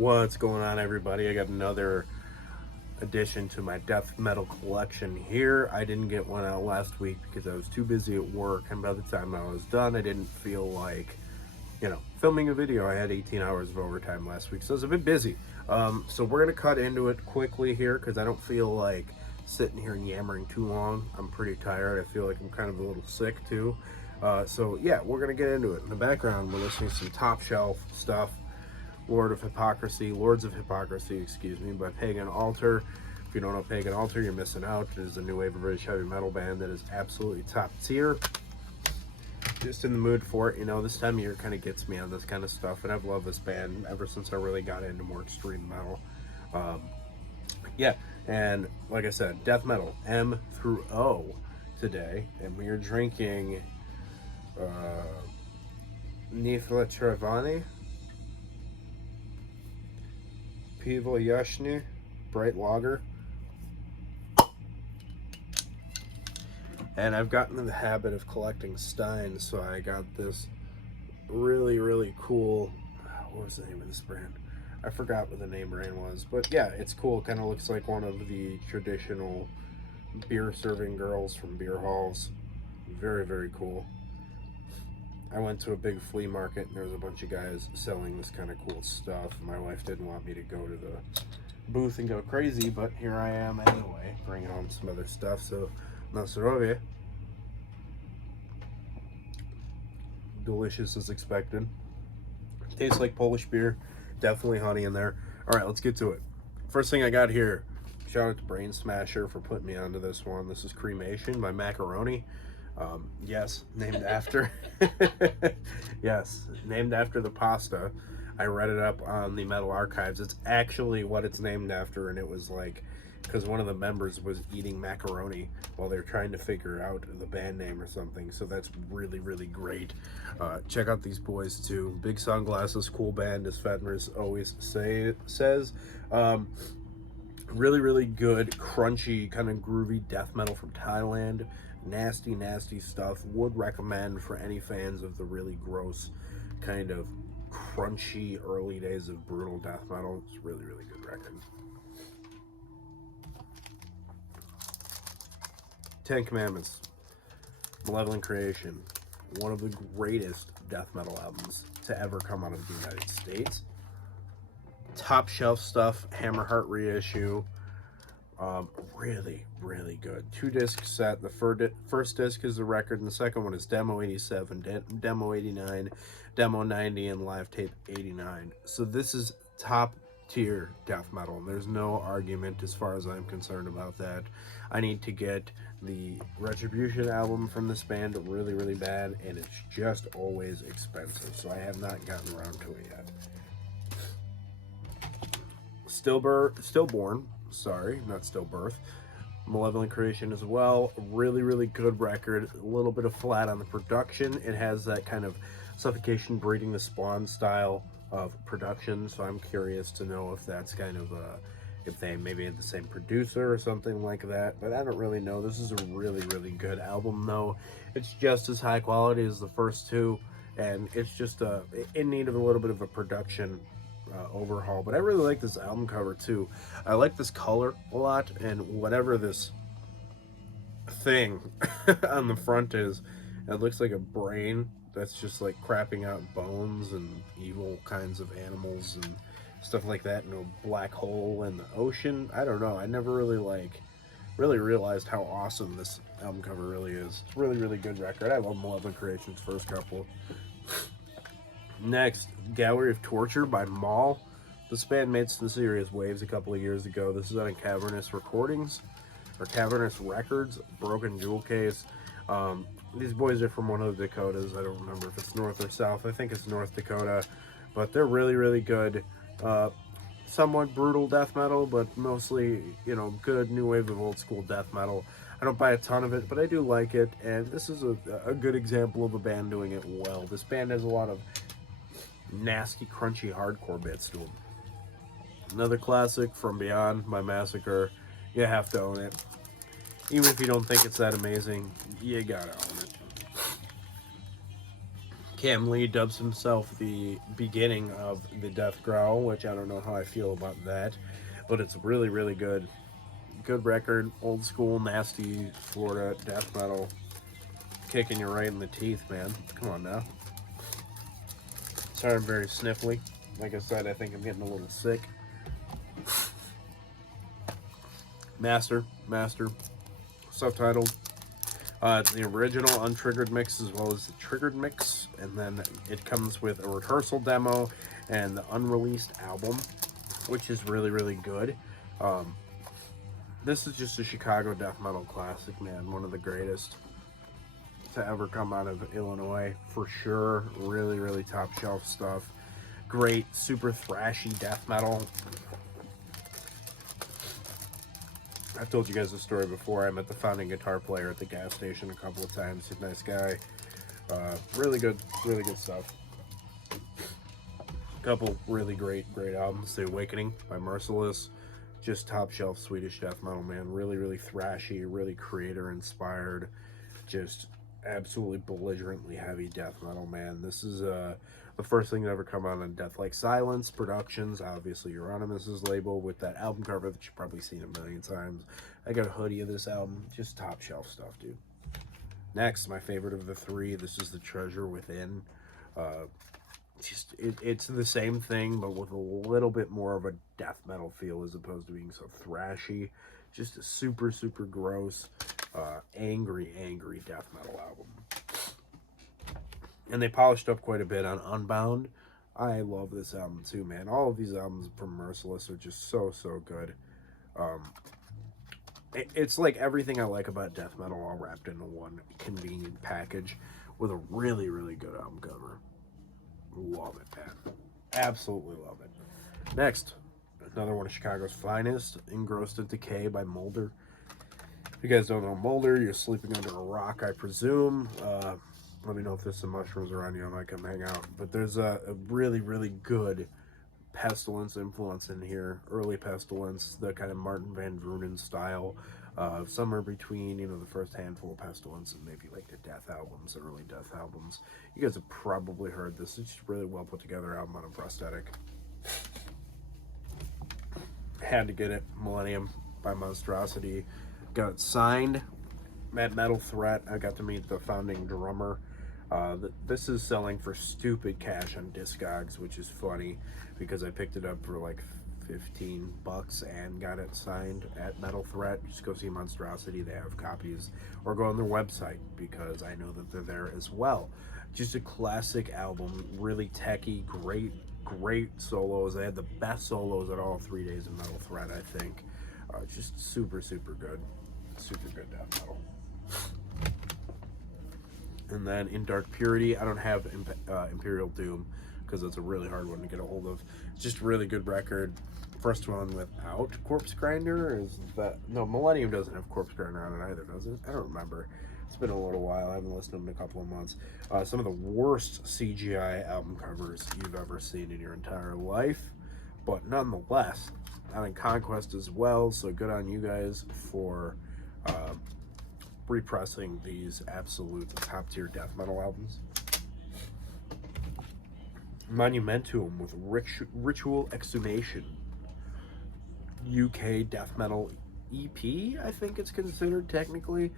What's going on, everybody? I got another addition to my death metal collection here. I didn't get one out last week because I was too busy at work, and by the time I was done, I didn't feel like, filming a video. I had 18 hours of overtime last week, so I was a bit busy. So we're going to cut into it quickly here because I don't feel like sitting here and yammering too long. I'm pretty tired. I feel like I'm kind of a little sick too. So yeah, we're going to get into it. In the background, we're listening to some top shelf stuff. Lords of Hypocrisy, excuse me, by Pagan Altar. If you don't know Pagan Altar, you're missing out. It is a new wave of British heavy metal band that is absolutely top tier. Just in the mood for it, this time of year kind of gets me on this kind of stuff, and I've loved this band ever since I really got into more extreme metal. Yeah, and like I said, death metal, M through O today, and we are drinking Nifla Travani, Pivo Yashni, Bright Lager. And I've gotten in the habit of collecting steins, so I got this really, really cool, what was the name of this brand? I forgot what the name brand was, but yeah, it's cool. Kind of looks like one of the traditional beer serving girls from beer halls. Very, very cool. I went to a big flea market and there was a bunch of guys selling this kind of cool stuff. My wife didn't want me to go to the booth and go crazy, but here I am anyway, bringing home some other stuff. So, na zdrowie. Delicious as expected. Tastes like Polish beer. Definitely honey in there. All right, let's get to it. First thing I got here, shout out to Brain Smasher for putting me onto this one. This is Cremation by Macaroni. Yes, named after yes, named after the pasta. I read it up on the Metal Archives. It's actually what it's named after, and it was like because one of the members was eating macaroni while they were trying to figure out the band name or something. So that's really, really great. Check out these boys too. Big Sunglasses, cool band, as Fedmers always says. Really, really good, crunchy, kind of groovy death metal from Thailand. Nasty, nasty stuff. Would recommend for any fans of the really gross, kind of crunchy early days of brutal death metal. It's really, really good record. Ten Commandments, Malevolent Creation, one of the greatest death metal albums to ever come out of the United States. Top shelf stuff, Hammerheart reissue. Really, really good. 2-disc set. The first disc is the record, and the second one is Demo 87, Demo 89, Demo 90, and Live Tape 89. So this is top tier death metal, and there's no argument as far as I'm concerned about that. I need to get the Retribution album from this band really, really bad, and it's just always expensive, so I have not gotten around to it yet. Stillborn, sorry, not Stillbirth. Malevolent Creation as well. Really, really good record. A little bit of flat on the production. It has that kind of Suffocation Breeding the Spawn style of production, so I'm curious to know if that's kind of if they maybe had the same producer or something like that, but I don't really know. This is a really, really good album though. It's just as high quality as the first two, and it's just in need of a little bit of a production overhaul. But I really like this album cover too. I like this color a lot, and whatever this thing on the front is, it looks like a brain that's just like crapping out bones and evil kinds of animals and stuff like that in a black hole in the ocean. I don't know. I never really realized how awesome this album cover really is. It's a really, really good record. I love Malevolent Creation's first couple. Next, Gallery of Torture by Maul. This band made some serious waves a couple of years ago. This is on Cavernous Recordings, or Cavernous Records, Broken Jewel Case. These boys are from one of the Dakotas. I don't remember if it's North or South. I think it's North Dakota. But they're really, really good. Somewhat brutal death metal, but mostly, good new wave of old school death metal. I don't buy a ton of it, but I do like it. And this is a good example of a band doing it well. This band has a lot of nasty, crunchy, hardcore bits to them. Another classic, From Beyond by Massacre. You have to own it. Even if you don't think it's that amazing, you gotta own it. Cam Lee dubs himself the beginning of the Death Growl, which I don't know how I feel about that, but it's really, really good. Good record, old school, nasty Florida death metal, kicking you right in the teeth, man. Come on now. Sorry, I'm very sniffly. Like I said, I think I'm getting a little sick. Master, subtitled. It's the original untriggered mix as well as the triggered mix, and then it comes with a rehearsal demo and the unreleased album, which is really, really good. This is just a Chicago death metal classic, man. One of the greatest to ever come out of Illinois, for sure. Really, really top shelf stuff. Great, super thrashy death metal. I've told you guys the story before. I met the founding guitar player at the gas station a couple of times. He's a nice guy. Really good stuff. A couple really great albums. The Awakening by Merciless. Just top shelf Swedish death metal, man. Really, really thrashy, really creator inspired. Just absolutely belligerently heavy death metal, man. This is the first thing to ever come out on Death Like Silence Productions, obviously Euronymous' label, with that album cover that you've probably seen a million times. I got a hoodie of this album. Just top shelf stuff, dude. Next, my favorite of the three, this is The Treasure Within. It's the same thing, but with a little bit more of a death metal feel as opposed to being so thrashy. Just a super, super gross, angry death metal album. And they polished up quite a bit on Unbound. I love this album too, man. All of these albums from Merciless are just so good. It's like everything I like about death metal all wrapped into one convenient package with a really, really good album cover. Love it, man. Absolutely love it. Next, another one of Chicago's finest, Engrossed in Decay by Molder. If you guys don't know Molder, you're sleeping under a rock, I presume. Let me know if there's some mushrooms around you. I might come hang out. But there's a really, really good Pestilence influence in here. Early Pestilence, the kind of Martin Van Drunen style. Somewhere between, the first handful of Pestilence and maybe like the Death albums, the early Death albums. You guys have probably heard this. It's just really well put together album on a prosthetic. Had to get it. Millennium by Monstrosity. Got it signed at Metal Threat. I got to meet the founding drummer. This is selling for stupid cash on Discogs, which is funny because I picked it up for like $15 and got it signed at Metal Threat. Just go see Monstrosity, they have copies, or go on their website because I know that they're there as well. Just a classic album, really techy, great solos. They had the best solos at all 3 days of Metal Threat, I think. Just super good death metal. And then In Dark Purity, I don't have Imperial Doom because it's a really hard one to get a hold of. It's just a really good record. First one without Corpse Grinder, is that... No, Millennium doesn't have Corpse Grinder on it either, does it? I don't remember. It's been a little while. I haven't listened to them in a couple of months. Some of the worst CGI album covers you've ever seen in your entire life. But nonetheless, I'm in Conquest as well, so good on you guys for repressing these absolute top-tier death metal albums. Monumentum with Ritual Exhumation. UK death metal EP, I think it's considered technically.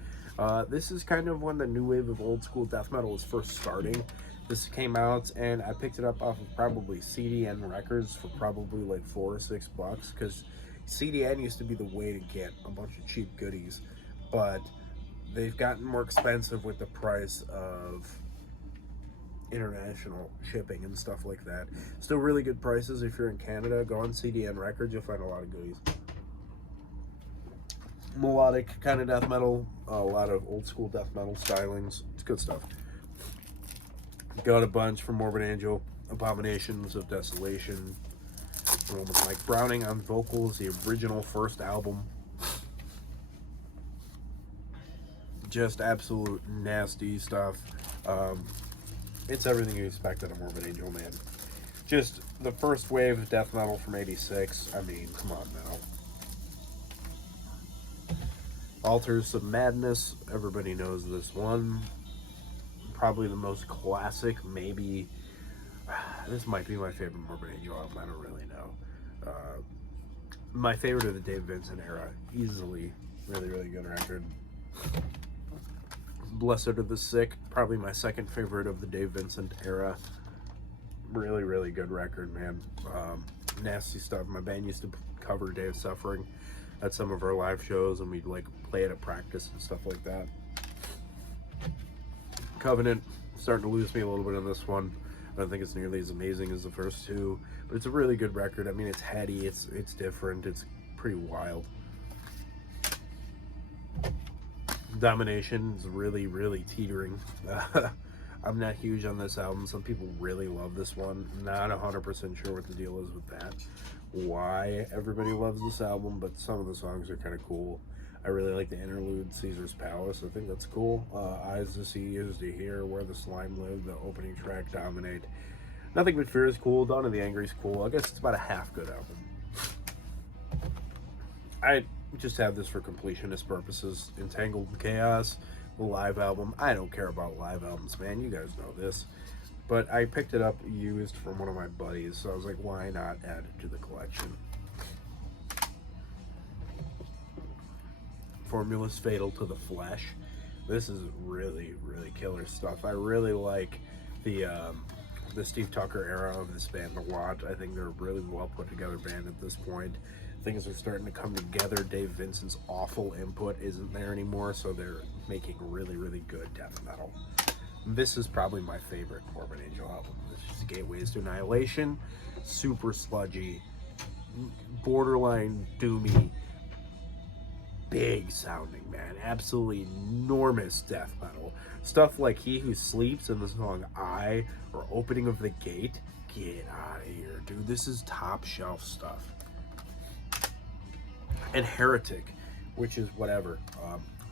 This is kind of when the new wave of old school death metal was first starting. This came out and I picked it up off of probably CDN Records for probably like $4 or $6 because CDN used to be the way to get a bunch of cheap goodies, but they've gotten more expensive with the price of international shipping and stuff like that. Still really good prices. If you're in Canada, go on CDN Records, you'll find a lot of goodies. Melodic kind of death metal, a lot of old school death metal stylings. It's good stuff. Got a bunch from Morbid Angel, Abominations of Desolation, one with Mike Browning on vocals, the original first album. Just absolute nasty stuff. It's everything you expect out of Morbid Angel, man. Just the first wave of death metal from '86. I mean, come on now. Altars of Madness. Everybody knows this one. probably the most classic, maybe. This might be my favorite Morbid Angel album. I don't really know. My favorite of the Dave Vincent era, easily. Really, really good record. Blessed Are the Sick, probably my second favorite of the Dave Vincent era. Really, really good record, man. Nasty Stuff. My band used to cover Day of Suffering at some of our live shows, and we'd like play it at practice and stuff like that. Covenant, starting to lose me a little bit on this one. I don't think it's nearly as amazing as the first two, but it's a really good record. I mean, it's heady, it's different, it's pretty wild. Domination is really, really teetering. I'm not huge on this album. Some people really love this one. Not 100% sure what the deal is with that. Why everybody loves this album, but some of the songs are kind of cool. I really like the interlude, Caesar's Palace. I think that's cool. Eyes to See, Ears to Hear, Where the Slime Live, the opening track, Dominate. Nothing But Fear is cool. Dawn of the Angry is cool. I guess it's about a half good album. I just have this for completionist purposes. Entangled in Chaos, the live album. I don't care about live albums, man. You guys know this. But I picked it up used from one of my buddies, so I was like, why not add it to the collection? Formulas Fatal to the Flesh. This is really, really killer stuff. I really like the Steve Tucker era of this band a lot. I think they're a really well put together band at this point. Things are starting to come together. Dave Vincent's awful input isn't there anymore, so they're making really, really good death metal. This is probably my favorite Morbid Angel album. This is Gateways to Annihilation. Super sludgy, borderline doomy, big sounding, man. Absolutely enormous death metal. Stuff like He Who Sleeps in the song I, or Opening of the Gate. Get out of here, dude. This is top shelf stuff. And Heretic, which is whatever.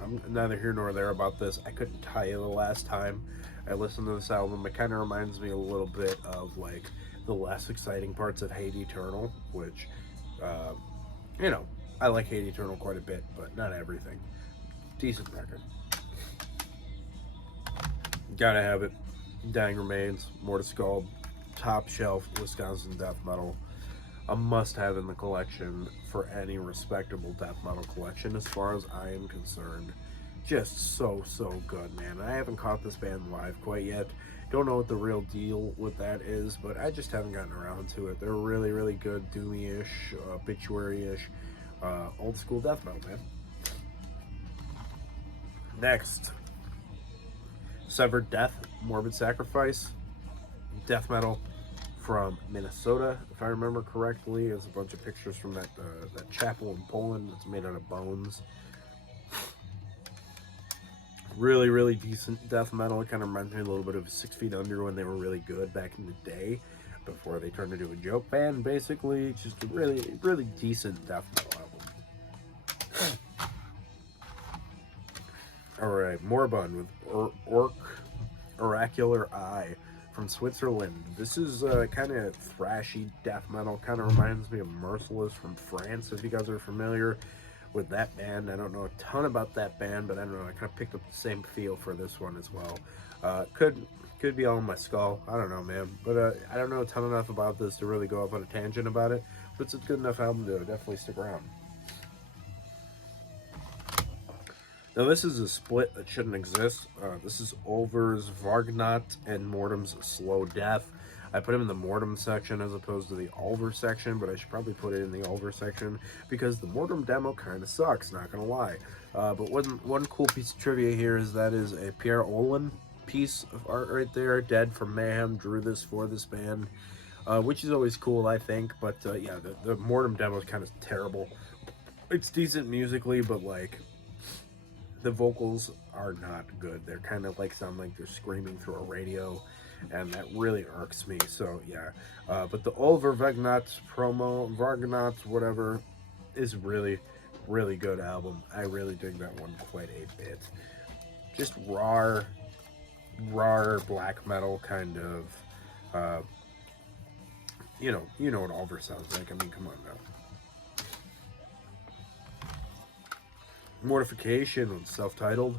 I'm neither here nor there about this. I couldn't tell you the last time I listened to this album. It kind of reminds me a little bit of like the less exciting parts of Hate Eternal, which, you know, I like Hate Eternal quite a bit, but not everything. Decent record. Gotta have it. Dying Remains, Mortis Skull, top shelf Wisconsin death metal. A must-have in the collection for any respectable death metal collection, as far as I am concerned. Just so good, man. I haven't caught this band live quite yet. Don't know what the real deal with that is, but I just haven't gotten around to it. They're really, really good, doomy-ish, obituary-ish, old-school death metal, man. Next, Severed Death, Morbid Sacrifice, death metal from Minnesota, if I remember correctly. There's a bunch of pictures from that chapel in Poland that's made out of bones. Really, really decent death metal. It kind of reminds me a little bit of 6 Feet Under when they were really good back in the day, before they turned into a joke band, basically. Just a really, really decent death metal album. Alright, Moribund with Oracular Eye from Switzerland. This is kind of thrashy death metal. Kind of reminds me of Merciless from France, if you guys are familiar with that band. I don't know a ton about that band, but I don't know, I kind of picked up the same feel for this one as well. Could be all in my skull. I don't know, man. But I don't know a ton enough about this to really go off on a tangent about it. But it's a good enough album to definitely stick around. Now this is a split that shouldn't exist. This is Ulver's Vargnat and Mortem's Slow Death. I put him in the Mortem section as opposed to the Ulver section, but I should probably put it in the Ulver section because the Mortem demo kind of sucks, not gonna lie. But one cool piece of trivia here is that is a Pierre Olin piece of art right there. Dead from Mayhem drew this for this band, which is always cool, I think. But yeah, the Mortem demo is kind of terrible. It's decent musically, but like, the vocals are not good. They're kind of like sound like they're screaming through a radio, and that really irks me. So yeah, but the Ulver Vargnat Vargnat, whatever, is really, really good album. I really dig that one quite a bit. Just raw black metal kind of. You know what Ulver sounds like. I mean, come on now. Mortification, self-titled.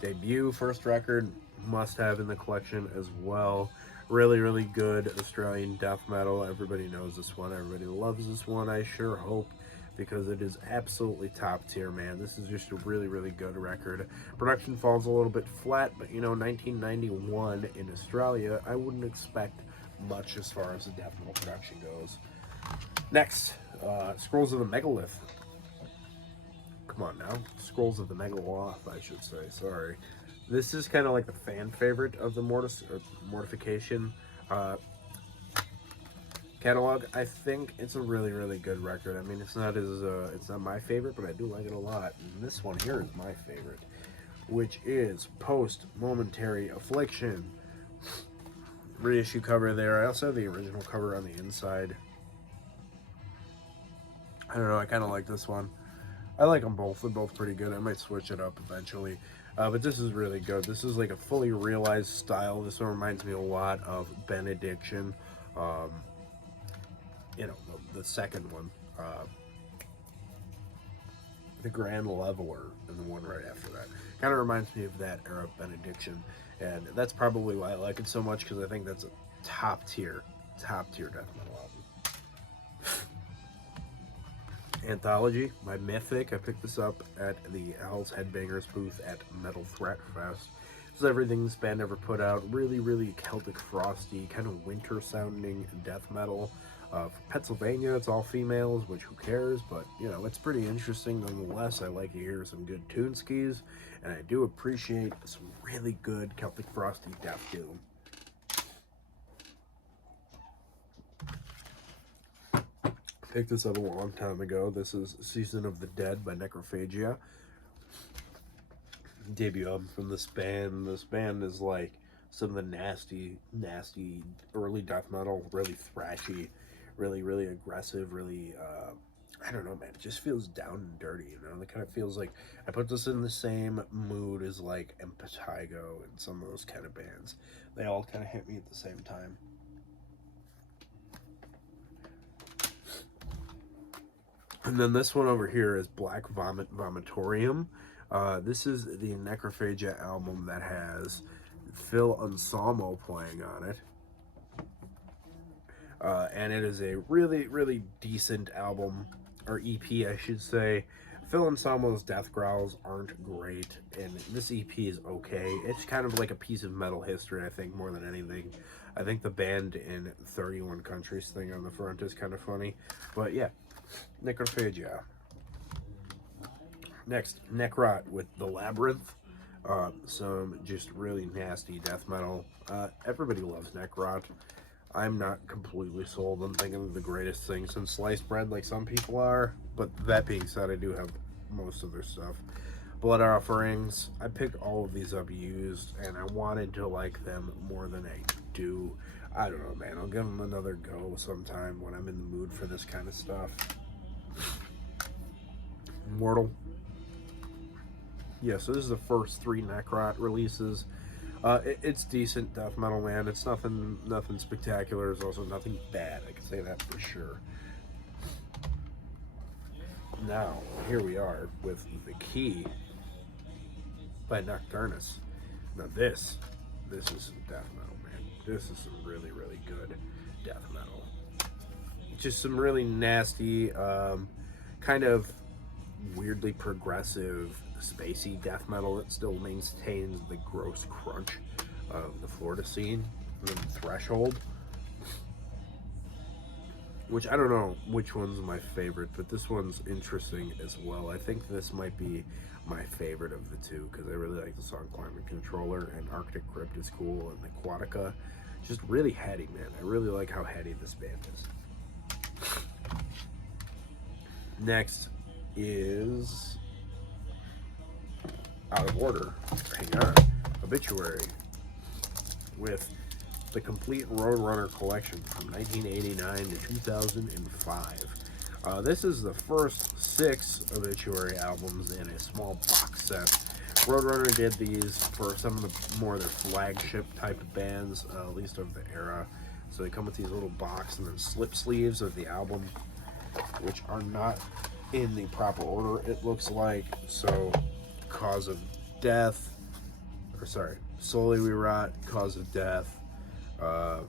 debut, first record, must have in the collection as well. Really, really good Australian death metal. Everybody knows this one. Everybody loves this one. I sure hope, because it is absolutely top tier, man. This is just a really, really good record. Production falls a little bit flat, but 1991 in Australia, I wouldn't expect much as far as the death metal production goes. Next, Scrolls of the Megalith. Come on now. Scrolls of the Megaloth, I should say. Sorry. This is kind of like the fan favorite of the Mortification catalog. I think it's a really, really good record. I mean, it's not my favorite, but I do like it a lot. And this one here is my favorite, which is Post Momentary Affliction. Reissue cover there. I also have the original cover on the inside. I don't know, I kind of like this one. I like them both. They're both pretty good. I might switch it up eventually. But this is really good. This is like a fully realized style. This one reminds me a lot of Benediction. The second one. The Grand Leveler, and the one right after that. Kind of reminds me of that era of Benediction. And that's probably why I like it so much, because I think that's a top tier death metal album. Anthology by Mythic. I picked this up at the Hell's Headbangers booth at Metal Threat Fest. This is everything this band ever put out. Really, really Celtic frosty, kind of winter sounding death metal. For Pennsylvania, it's all females, which who cares, but it's pretty interesting nonetheless. I like to hear some good tune skis, and I do appreciate some really good Celtic frosty death doom. Picked this up a long time ago. This is Season of the Dead by Necrophagia. Debut album from this band. This band is like some of the nasty early death metal, really thrashy, really, really aggressive, really, I don't know, man, it just feels down and dirty, It kind of feels like, I put this in the same mood as like Impetigo and some of those kind of bands. They all kind of hit me at the same time. And then this one over here is Black Vomit Vomitorium. This is the Necrophagia album that has Phil Anselmo playing on it. And it is a really, really decent album, or EP, I should say. Phil Anselmo's death growls aren't great, and this EP is okay. It's kind of like a piece of metal history, I think, more than anything. I think the band in 31 countries thing on the front is kind of funny. But yeah, Necrophagia. Next, Necrot with The Labyrinth. Some just really nasty death metal. Everybody loves Necrot. I'm not completely sold on thinking of the greatest thing since sliced bread like some people are. But that being said, I do have most of their stuff. Blood Offerings. I picked all of these up used, and I wanted to like them more than I do. I don't know, man. I'll give them another go sometime when I'm in the mood for this kind of stuff. Immortal. Yeah, so this is the first 3 Necrot releases. It's decent death metal, man. It's nothing spectacular. It's also nothing bad. I can say that for sure. Now, here we are with The Key by Nocturnus. Now this is some death metal, man. This is some really, really good death metal. Just some really nasty, kind of weirdly progressive, spacey death metal that still maintains the gross crunch of the Florida scene, the Threshold. Which I don't know which one's my favorite, but this one's interesting as well. I think this might be my favorite of the two because I really like the song Climate Controller, and Arctic Crypt is cool, and Aquatica. Just really heady, man. I really like how heady this band is. Next is Out of Order. Hang on. Obituary with the complete Roadrunner collection from 1989 to 2005. This is the first 6 Obituary albums in a small box set. Roadrunner did these for some of the more their flagship type of bands, at least of the era. So they come with these little box and then slip sleeves of the album, which are not in the proper order, it looks like. So Cause of Death, Slowly We Rot, Cause of Death, uh,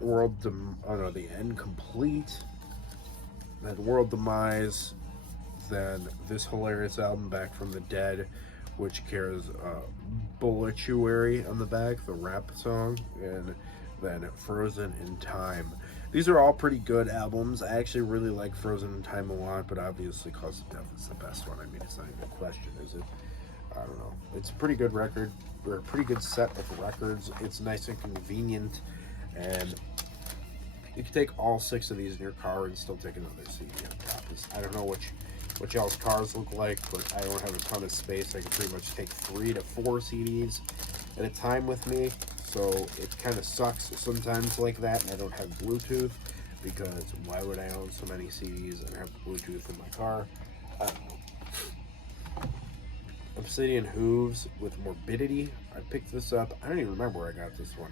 The End Complete, then World Demise, then this hilarious album, Back from the Dead, which carries Bullituary on the back, the rap song, and then Frozen in Time. These are all pretty good albums. I actually really like Frozen in Time a lot, but obviously Cause of Death is the best one. I mean, it's not even a question, is it? I don't know. It's a pretty good record, or a pretty good set of records. It's nice and convenient, and you can take all 6 of these in your car and still take another CD on top. I don't know what y'all's cars look like, but I don't have a ton of space. I can pretty much take 3 to 4 CDs at a time with me, so it kind of sucks sometimes like that. And I don't have Bluetooth, because why would I own so many CDs and have Bluetooth in my car? I don't know. Obsidian Hooves with Morbidity. I picked this up. I don't even remember where I got this one.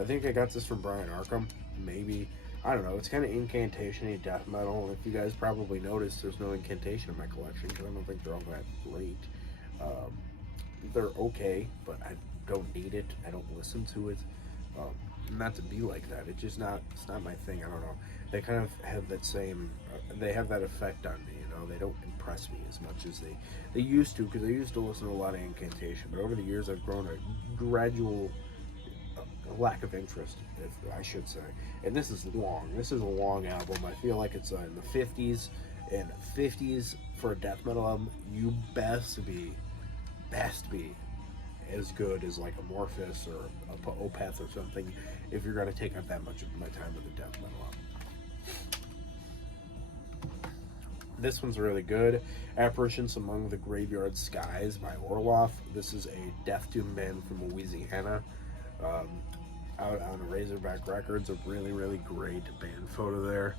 I think I got this from Brian Arkham, maybe. I don't know. It's kind of incantation-y death metal. If you guys probably noticed, there's no incantation in my collection because I don't think they're all that great. They're okay, but I don't need it. I don't listen to it. Not to be like that. It's not my thing. I don't know. They kind of have that same. They have that effect on me. They don't impress me as much as they used to, because I used to listen to a lot of incantation. But over the years, I've grown a gradual lack of interest, if I should say. And this is long. This is a long album. I feel like it's in the 50s. And 50s for a death metal album, you best be as good as like Amorphis or Opeth or something if you're going to take up that much of my time with a death metal album. This one's really good. Apparitions Among the Graveyard Skies by Orloff. This is a death doom band from Louisiana. Out on Razorback Records, a really, really great band photo there.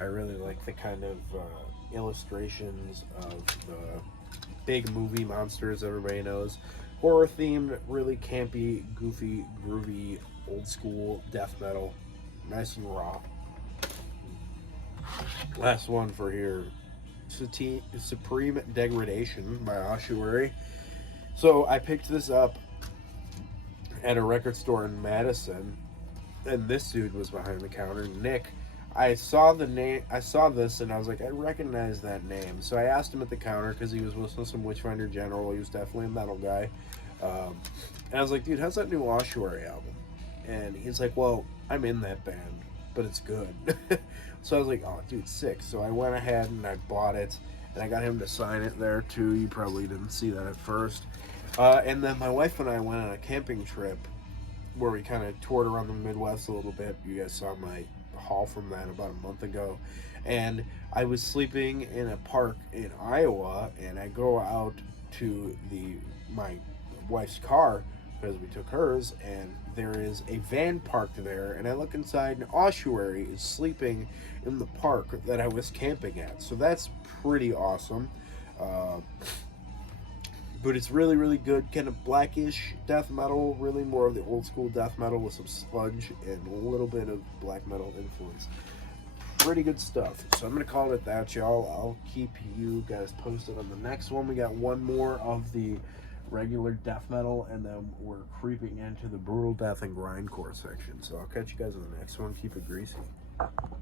I really like the kind of illustrations of the big movie monsters everybody knows. Horror themed, really campy, goofy, groovy, old school death metal. Nice and raw. Last one for here. Supreme Degradation by Ossuary. So I picked this up at a record store in Madison, and this dude was behind the counter, Nick. I saw this, and I was like, I recognize that name. So I asked him at the counter, because he was listening to some Witchfinder General. He was definitely a metal guy. And I was like, dude, how's that new Ossuary album? And he's like, well, I'm in that band, but it's good. So I was like, oh, dude, sick. So I went ahead and I bought it, and I got him to sign it there, too. You probably didn't see that at first. And then my wife and I went on a camping trip where we kind of toured around the Midwest a little bit. You guys saw my haul from that about a month ago. And I was sleeping in a park in Iowa, and I go out to my wife's car, because we took hers, and there is a van parked there, and I look inside, and Ossuary is sleeping in the park that I was camping at. So that's pretty awesome. But it's really, really good, kind of blackish death metal, really more of the old school death metal with some sludge and a little bit of black metal influence. Pretty good stuff. So I'm going to call it that, y'all. I'll keep you guys posted on the next one. We got one more of the regular death metal, and then we're creeping into the brutal death and grindcore section. So I'll catch you guys in the next one. Keep it greasy.